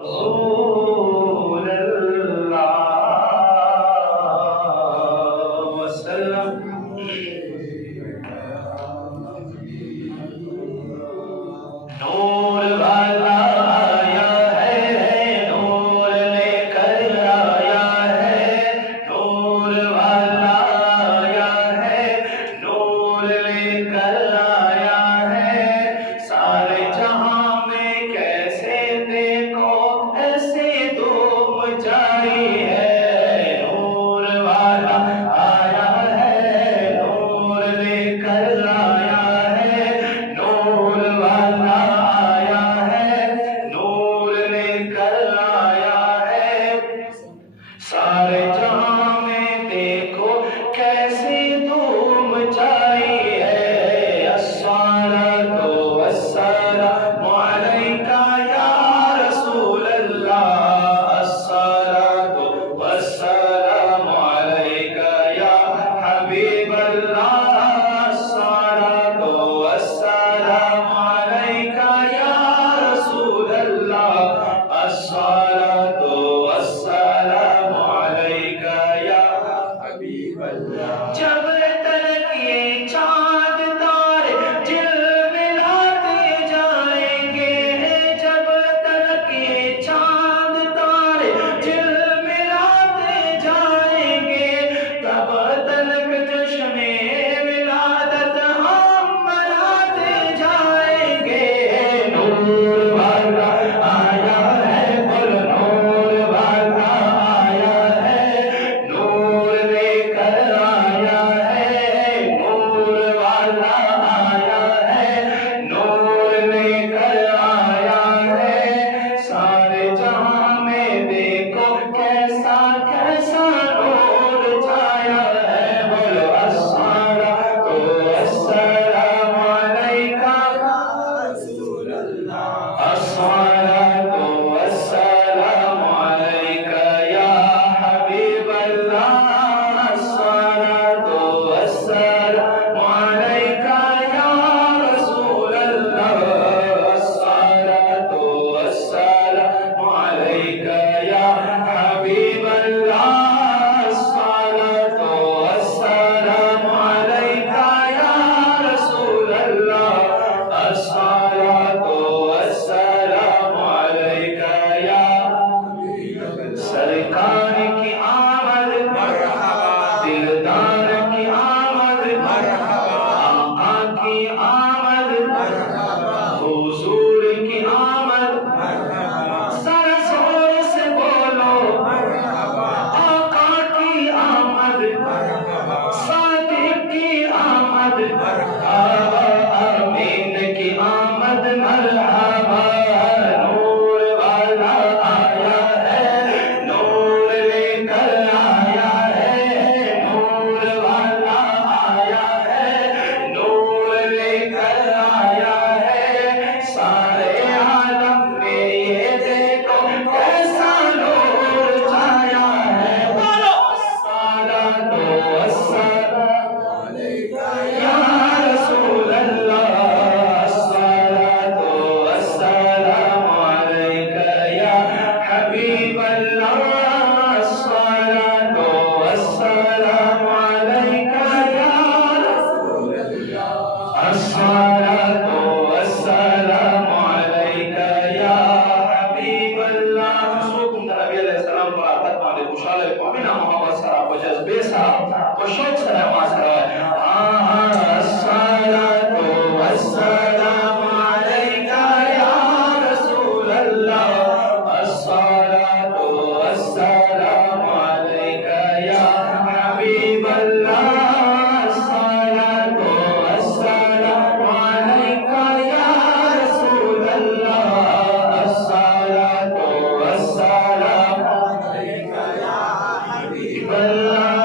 رسول اللہ وسلم نور والا آیا ہے نور لے کر آیا ہے نور والا آیا ہے نور لے کر آیا ہے سارے جہاں میں کیسے دیکھو ایسے دھوم مچائی ہے نور والا آیا ہے نور لے کر آیا ہے نور والا آیا ہے نور لے کر آیا ہے سارے جہاں میں دیکھو کیسی دھوم مچائی ہے الصلاۃ والسلام علیک یا رسول اللہ الصلاۃ والسلام علیک یا حبیب اللہ الصلاۃ والسلام علیک یا رسول اللہ الصلاۃ والسلام علیک یا حبیب اللہ جب تک یہ چاند تارے جلولاتے جائیں گے جب تک یہ چاند تارے جلولاتے جائیں گے تب تک جشن ولادت ہم مناتے جائیں گے نور والا آیا ہے بول نور والا آیا ہے نور لے کر آیا ہے نور والا آیا ہے نور لے کر آیا ہے سارے جہاں میں دیکھو کیسا کیسا نور چھایا ہے بولو الصلاۃ والسلام علیک یا رسول اللہ الصلاۃ والسلام علیک یا حبیب اللہ الصلاۃ والسلام علیک یا رسول اللہ الصلاۃ والسلام علیک یا حبیب اللہ الصلاۃ والسلام علیک یا رسول اللہ الصلاۃ والسلام علیک یا سرکار کی آمد مرحبا دلدار کی آمد مرحبا آقا کی آمد مرحبا حضور کی آمد مرحبا سر زور سے بولو مرحبا آقا کی آمد مرحبا صادق کی آمد مرحبا امین کی آمد مرحبا نور والا آیا ہے نور لے کر آیا ہے نور والا آیا ہے نور لے کر آیا ہے سارے عالم میں یہ دیکھو کیسا نور چھایا ہے بولو الصلاۃ والسلام علیک یا رسول اللہ الصلاۃ والسلام علیک یا حبیب اللہ الصلاۃ والسلام علیک یا رسول اللہ الصلاۃ والسلام علیک یا حبیب اللہ سوکم نبی علیہ السلام پر آتت مانے خوشحال قومنا محمد سرا و جذبے سرا و شوق سرا وہاں سرا الصلاۃ والسلام علیک یا رسول اللہ الصلاۃ والسلام علیک یا حبیب اللہ الصلاۃ والسلام علیک یا رسول اللہ الصلاۃ والسلام علیک یا حبیب اللہ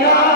یا